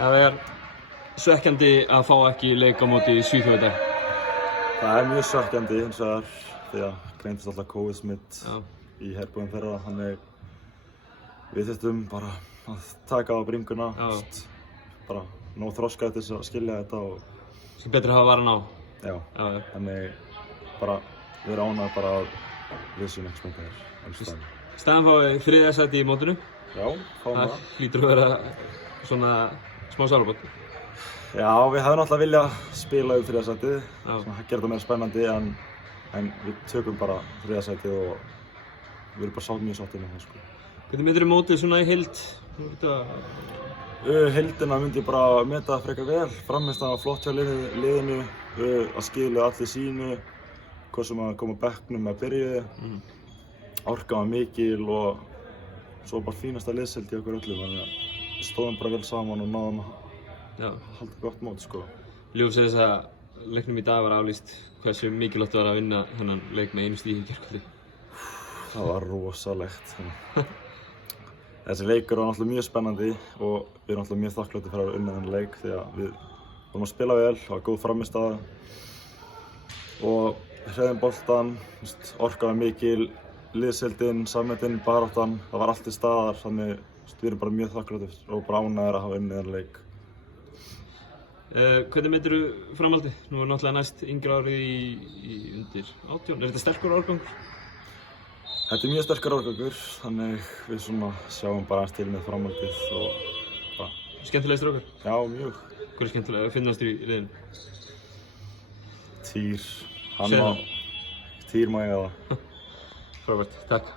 Það svekkjandi að fá ekki leik á móti Svíþjóð í dag. Það mjög svekkjandi hins vegar því að greindist alltaf COVID-smitt í herbúðum þeirra, þannig við þurftum bara að taka á bringuna, bara nóg þroska til þess að skilja þetta og Sem betur að hafa varan á. Já. Þannig bara við erum ánægðir bara að við séum ekki spenntir hér. Staðan fáið þriðja sæti í mótinu. Já, fáum það. Það hlýtur að vera svona smá sárabót. Já, við hefðum alltaf viljað spila þriðja sætið, svona gera þetta meira spennandi en við tökum bara þriðja sætið og við erum bara mjög sáttir með það sko. Hvernig myndirðu mótið svona í heild? Heildina myndi ég bara meta frekar vel, frammistaðan var flott hjá liðinu, að skila allir sínu, hvað sem að koma á bekknum að byrjuði, orka var mikil og svo bara fínasta liðsheild í okkur öllum, þannig að við stóðum bara vel saman og náðum að halda gott mót sko. Ljósið þess að leiknum í dag var aflýst, hversu mikilvægt var að vinna þennan leik með einu stígi í gærkvöldi? Það var rosalegt. Þessi leikur var náttúrulega mjög spennandi og við erum náttúrulega mjög þakklátir fyrir að vinna þennan leik því að við vorum að spila vel, það var góð frammistaða og hreyfðum boltann, orka var mikil, liðsheildin, samheldin, baráttan, það var allt til staðar, þannig við erum bara mjög þakklátir og bara ánægðir að hafa unnið þennan leik. Hvernig meturðu framhaldið? Nú náttúrulega næst yngra árið í undir 18. Þetta sterkur árgangur? Þetta mjög sterkur árgangur, þannig við sjáum bara aðeins til með framhaldið og bara... Skemmtilegir strákar? Já, mjög. Hver skemmtilega finnast í liðinu? Týr, Týr má eiga það. Frábært, takk.